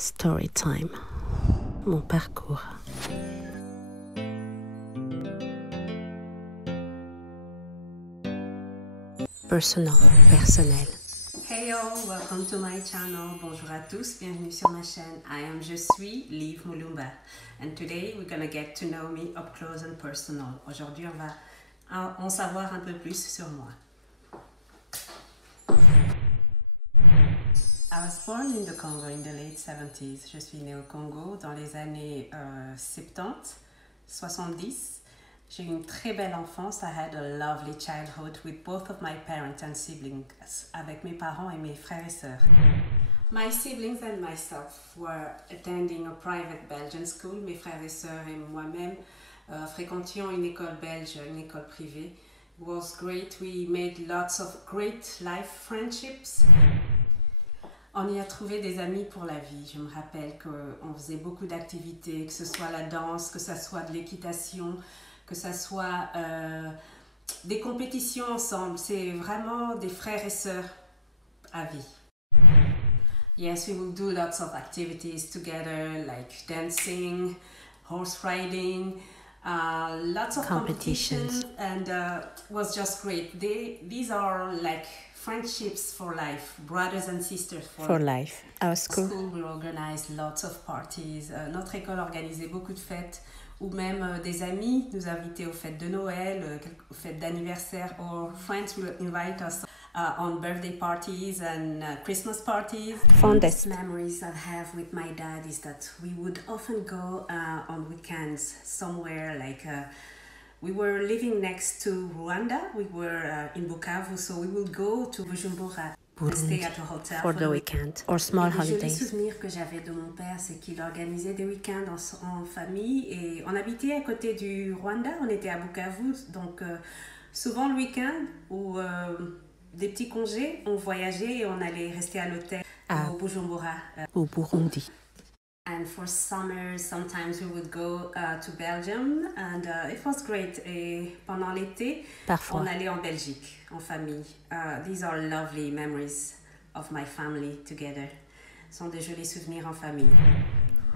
Storytime. Mon parcours. Personnel. Hey all, welcome to my channel. Bonjour à tous, bienvenue sur ma chaîne. Je suis Liv Mulumba. And today we're gonna get to know me up close and personal. Aujourd'hui, on va en savoir un peu plus sur moi. I was born in the Congo in the late 70s. Je suis née au Congo dans les années 70, 70. J'ai eu une très belle enfance. I had a lovely childhood with both of my parents and siblings, avec mes parents et mes frères et sœurs. My siblings and myself were attending a private Belgian school. Mes frères et sœurs et moi-même fréquentions une école belge, une école privée. It was great. We made lots of great life friendships. On y a trouvé des amis pour la vie. Je me rappelle qu'on faisait beaucoup d'activités, que ce soit la danse, que ce soit de l'équitation, que ce soit des compétitions ensemble. C'est vraiment des frères et sœurs à vie. Yes, we will do lots of activities together, like dancing, horse riding, lots of competitions, and it was just great. These are like friendships for life, brothers and sisters for life. Our school. We organized lots of parties. Notre école organisait beaucoup de fêtes, ou même des amis nous invitaient aux fêtes de Noël, aux fêtes d'anniversaire, or friends will invite us on birthday parties and Christmas parties. Fondest memories I have with my dad is that we would often go on weekends somewhere like we were living next to Rwanda. We were in Bukavu, so we would go to Bujumbura and stay at a hotel for the weekend or small holidays. Les souvenirs que j'avais de mon père, c'est qu'il organisait des week-ends en famille et on habitait à côté du Rwanda. On était à Bukavu, donc souvent le week-end ou des petits congés, on voyageait et on allait rester à l'hôtel au Bujumbura. Au Burundi. And for summer, sometimes we would go to Belgium and it was great. Et pendant l'été, on allait en Belgique, en famille. These are lovely memories of my family together. Ce sont des jolis souvenirs en famille.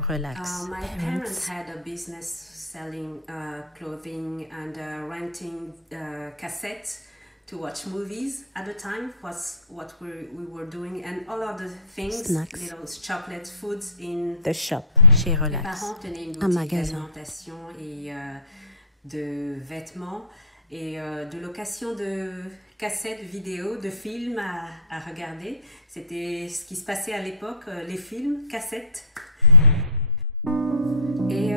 Relax. My parents had a business selling clothing and renting cassettes to watch movies at the time was what we were doing, and all of the things, snacks, little chocolate foods in the shop chez Relax. Mes parents tenaient une boutique d'alimentation et de vêtements et de location de cassettes vidéo, de films à regarder. C'était ce qui se passait à l'époque, les films, cassettes. Et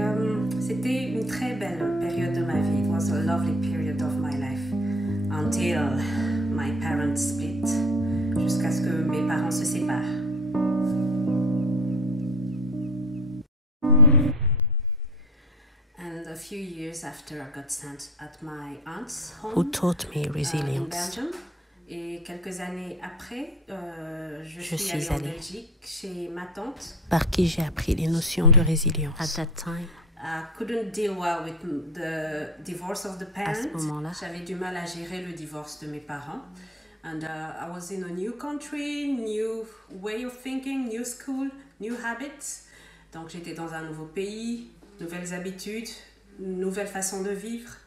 c'était une très belle période de ma vie. It was a lovely period of my life. Until my parents split, jusqu'à ce que mes parents se séparent. And a few years after, I got sent at my aunt's home, who taught me in resilience. Belgium. Et quelques années après, je suis allée en Belgique chez ma tante, par qui j'ai appris les notions de résilience. At that time, I couldn't deal well with the divorce of the parents. À ce moment-là, j'avais du mal à gérer le divorce de mes parents. And I was in a new country, new way of thinking, new school, new habits. Donc j'étais dans un nouveau pays, nouvelles habitudes, nouvelle façon de vivre.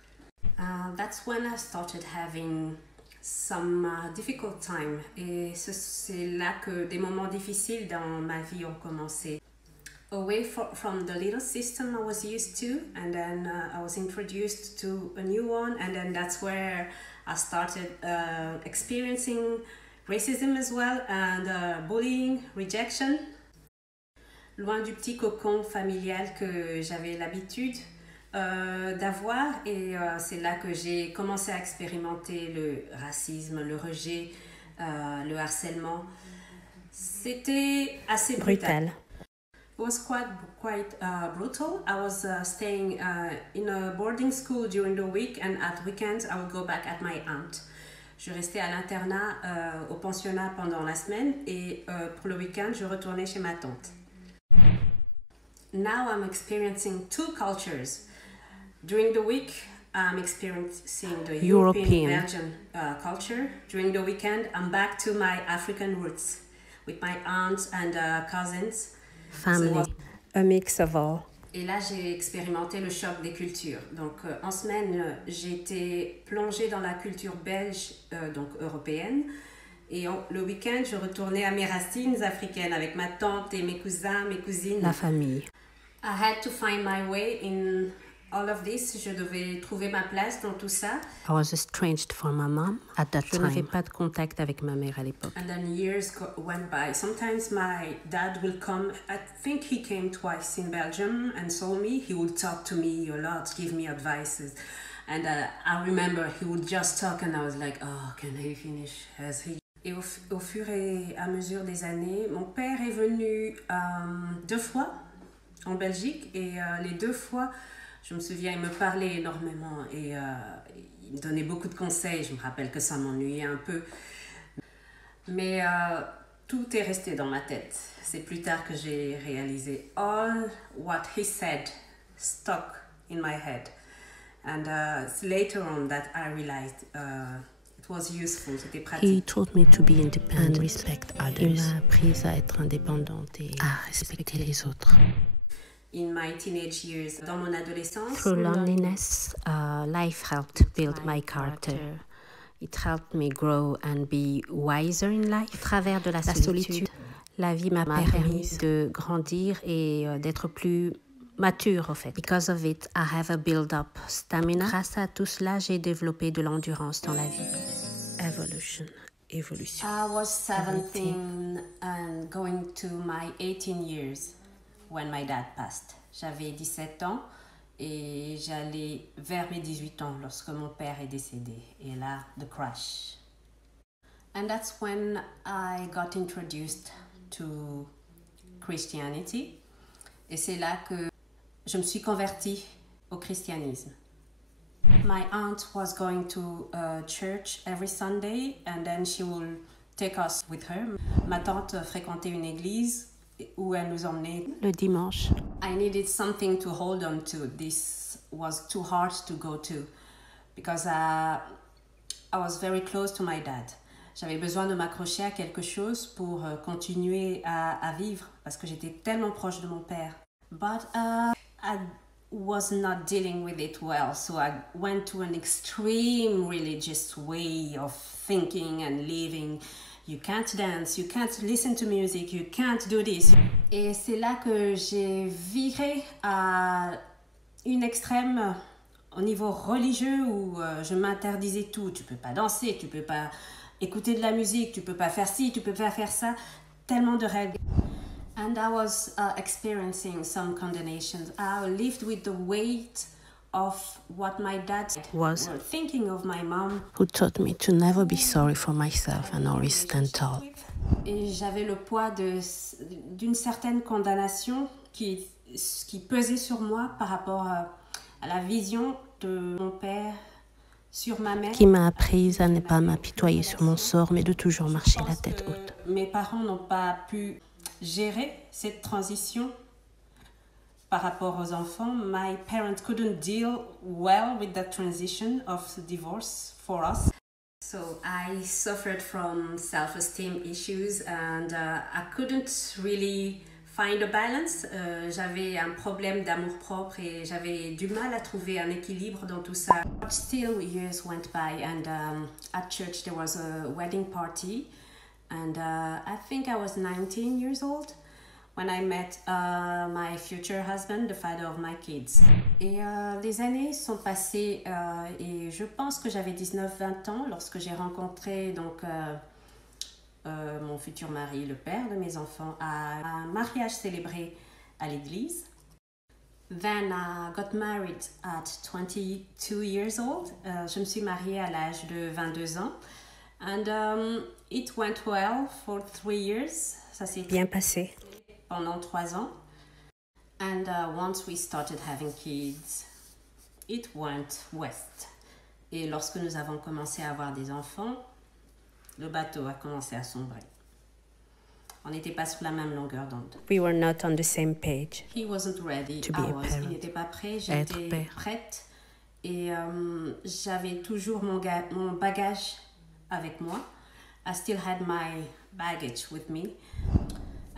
That's when I started having some difficult time. Et c'est là que des moments difficiles dans ma vie ont commencé. Away from the little system I was used to, and then I was introduced to a new one, and then that's where I started experiencing racism as well, and bullying, rejection. Loin du petit cocon familial que j'avais l'habitude d'avoir, et c'est là que j'ai commencé à expérimenter le racisme, le rejet, le harcèlement. C'était assez brutal. It was quite brutal. I was staying in a boarding school during the week, and at weekends I would go back at my aunt. Je restais à l'internat au pensionnat pendant la semaine et pour le week-end je retournais chez ma tante. Now I'm experiencing two cultures. During the week I'm experiencing the European Belgian culture. During the weekend I'm back to my African roots with my aunts and cousins. family, a mix of all. Et là, j'ai expérimenté le choc des cultures. Donc, en semaine, j'étais plongée dans la culture belge, donc européenne. Et le week-end, je retournais à mes racines africaines avec ma tante et mes cousins, mes cousines. La famille. I had to find my way in all of this. Je devais trouver ma place dans tout ça. I was estranged from my mom at that time. Je n'avais pas de contact avec ma mère à l'époque. And then years went by. Sometimes my dad will come. I think he came twice in Belgium and saw me. He would talk to me a lot, give me advices. And I remember he would just talk and I was like, oh, can he finish? Et au fur et à mesure des années, mon père est venu 2 fois en Belgique et les 2 fois, je me souviens, il me parlait énormément et il me donnait beaucoup de conseils. Je me rappelle que ça m'ennuyait un peu. Mais tout est resté dans ma tête. C'est plus tard que j'ai réalisé all what he said stuck in my head. And later on that I realized it was useful, c'était pratique. He taught me to be independent and respect others. Il m'a appris à être indépendante et à respecter les autres. In my teenage years, dans mon adolescence, through loneliness, life helped build my character. It helped me grow and be wiser in life. À travers de la solitude, la vie m'a permis de grandir et d'être plus mature, en fait. Because of it, I have a build-up stamina. Grâce à tout cela, j'ai développé de l'endurance dans la vie. Évolution. I was 17 and going to my 18 years when my dad passed. J'avais 17 ans et j'allais vers mes 18 ans lorsque mon père est décédé. Et là, the crash. And that's when I got introduced to Christianity. Et c'est là que je me suis convertie au christianisme. My aunt was going to church every Sunday and then she will take us with her. Ma tante fréquentait une église où elle nous emmenait le dimanche. I needed something to hold on to. This was too hard to go to because I was very close to my dad. J'avais besoin de m'accrocher à quelque chose pour continuer à vivre parce que j'étais tellement proche de mon père. But I was not dealing with it well, so I went to an extreme religious way of thinking and living. You can't dance, you can't listen to music, you can't do this. Et c'est là que j'ai viré à une extrême au niveau religieux où je m'interdisais tout. Tu peux pas danser, tu peux pas écouter de la musique, tu peux pas faire ci, tu peux pas faire ça. Tellement de règles. And I was experiencing some condemnations. I lived with the weight of what my dad was thinking of my mom, who taught me to never be sorry for myself and always stand tall. Et j'avais le poids d'une certaine condamnation qui pesait sur moi par rapport à la vision de mon père sur ma mère. Qui m'a appris à ne pas m'apitoyer sur mon sort, mais de toujours marcher la tête haute. Mes parents n'ont pas pu gérer cette transition par rapport aux enfants. My parents couldn't deal well with that transition of the divorce for us. So I suffered from self-esteem issues and I couldn't really find a balance. J'avais un problème d'amour-propre et j'avais du mal à trouver un équilibre dans tout ça. But still, years went by and at church there was a wedding party and I think I was 19 years old when I met my future husband, the father of my kids. Et les années sont passées et je pense que j'avais 19-20 ans lorsque j'ai rencontré donc mon futur mari, le père de mes enfants, à un mariage célébré à l'église. Then I got married at 22 years old. Je me suis mariée à l'âge de 22 ans. And it went well for 3 years. Ça s'est bien passé. Pendant 3 ans. And once we started having kids, it went west. Et lorsque nous avons commencé à avoir des enfants, le bateau a commencé à sombrer. On n'était pas sur la même longueur d'onde. We were not on the same page. He wasn't ready. To be a parent. Il n'était pas prêt. J'étais prête. Et j'avais toujours mon bagage avec moi. I still had my baggage with me.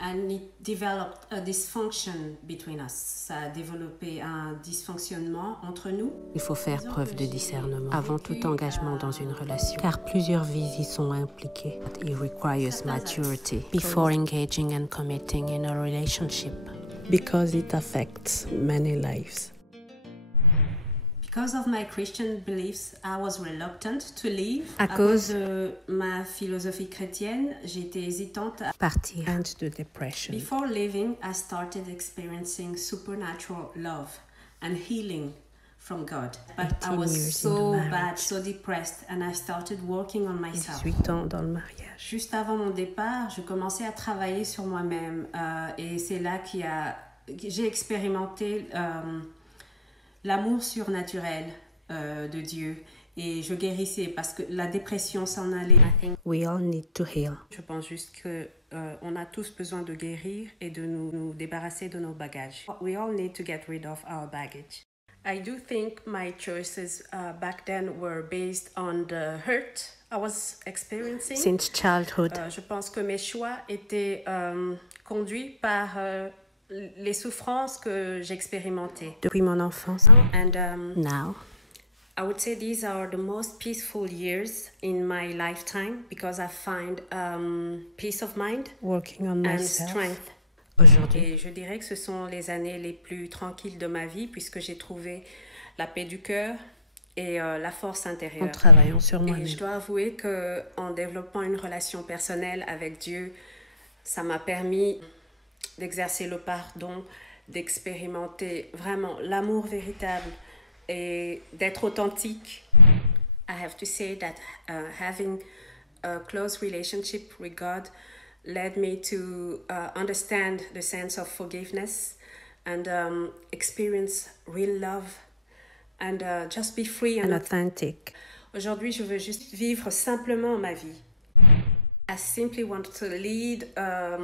And it developed a dysfunction between us. Ça a développé un dysfonctionnement entre nous. Il faut faire preuve de discernement avant tout engagement dans une relation, car plusieurs vies y sont impliquées. It requires maturity before engaging and committing in a relationship. Because it affects many lives. Because of my Christian beliefs, I was reluctant to leave. À cause de ma philosophie chrétienne, j'étais hésitante à partir. And the depression. Before leaving, I started experiencing supernatural love and healing from God. But I was so bad, so depressed, and I started working on myself. 18 ans dans le mariage. Juste avant mon départ, je commençais à travailler sur moi-même et c'est là que j'ai expérimenté l'amour surnaturel de Dieu et je guérissais parce que la dépression s'en allait. We all need to heal. Je pense juste que on a tous besoin de guérir et de nous débarrasser de nos bagages. We all need to get rid of our baggage. I do think my choices back then were based on the hurt I was experiencing. Since childhood. Je pense que mes choix étaient conduits par les souffrances que j'expérimentais. Depuis mon enfance. And now, I would say these are the most peaceful years in my lifetime because I find peace of mind Working on and myself. strength. aujourd'hui, Et je dirais que ce sont les années les plus tranquilles de ma vie puisque j'ai trouvé la paix du cœur et la force intérieure. En travaillant sur Et moi-même. je dois avouer qu'en développant une relation personnelle avec Dieu, ça m'a permis d'exercer le pardon, d'expérimenter vraiment l'amour véritable et d'être authentique. I have to say that having a close relationship with God led me to understand the sense of forgiveness and experience real love and just be free and Authentic. Aujourd'hui, je veux juste vivre simplement ma vie. I simply want to lead a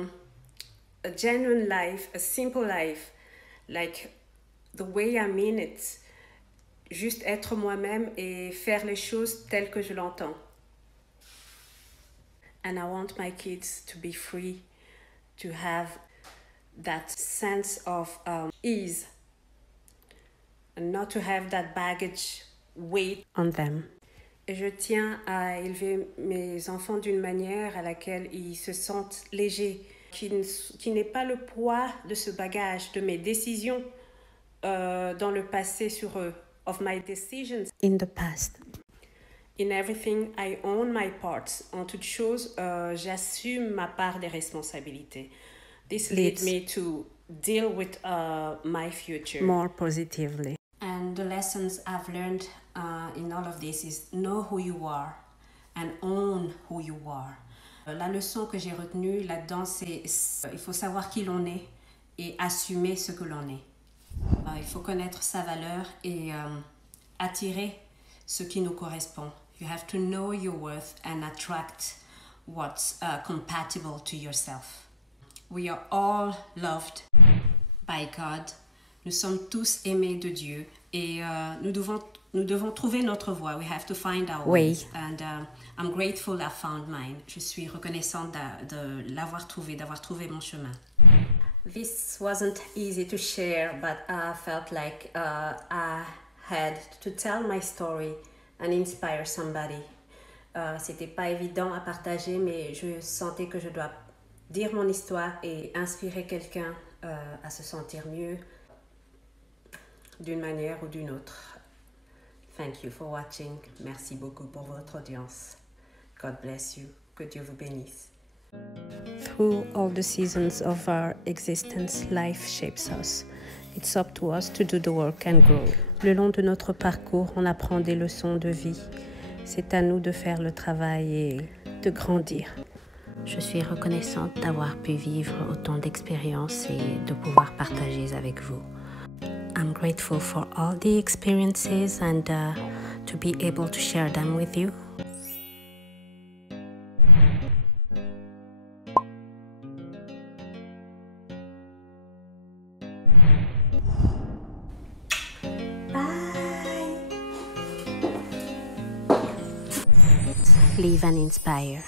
genuine life, a simple life, like the way I mean it. Juste être moi-même et faire les choses telles que je l'entends. And I want my kids to be free, to have that sense of ease, and not to have that baggage weight On them. Et je tiens à élever mes enfants d'une manière à laquelle ils se sentent légers, qui n'est pas le poids de ce bagage, de mes décisions dans le passé sur eux, of my decisions. In the past. In everything, I own my parts. En toute chose, j'assume ma part des responsabilités. This leads me to deal with my future. More positively. And the lessons I've learned in all of this is know who you are and own who you are. La leçon que j'ai retenue là-dedans, c'est il faut savoir qui l'on est et assumer ce que l'on est. Il faut connaître sa valeur et attirer ce qui nous correspond. You have to know your worth and attract what's compatible to yourself. We are all loved by God. Nous sommes tous aimés de Dieu et nous devons trouver notre voie. We have to find our ways. And I'm grateful I found mine. Je suis reconnaissante de l'avoir trouvé, d'avoir trouvé mon chemin. This wasn't easy to share, but I felt like I had to tell my story and inspire somebody. C'était pas évident à partager, mais je sentais que je dois dire mon histoire et inspirer quelqu'un à se sentir mieux d'une manière ou d'une autre. Thank you for watching. Merci beaucoup pour votre audience. God bless you. Que Dieu vous bénisse. Through all the seasons of our existence, life shapes us. It's up to us to do the work and grow. Le long de notre parcours, on apprend des leçons de vie. C'est à nous de faire le travail et de grandir. je suis reconnaissante d'avoir pu vivre autant d'expériences et de pouvoir partager avec vous. I'm grateful for all the experiences and to be able to share them with you. Live and inspire.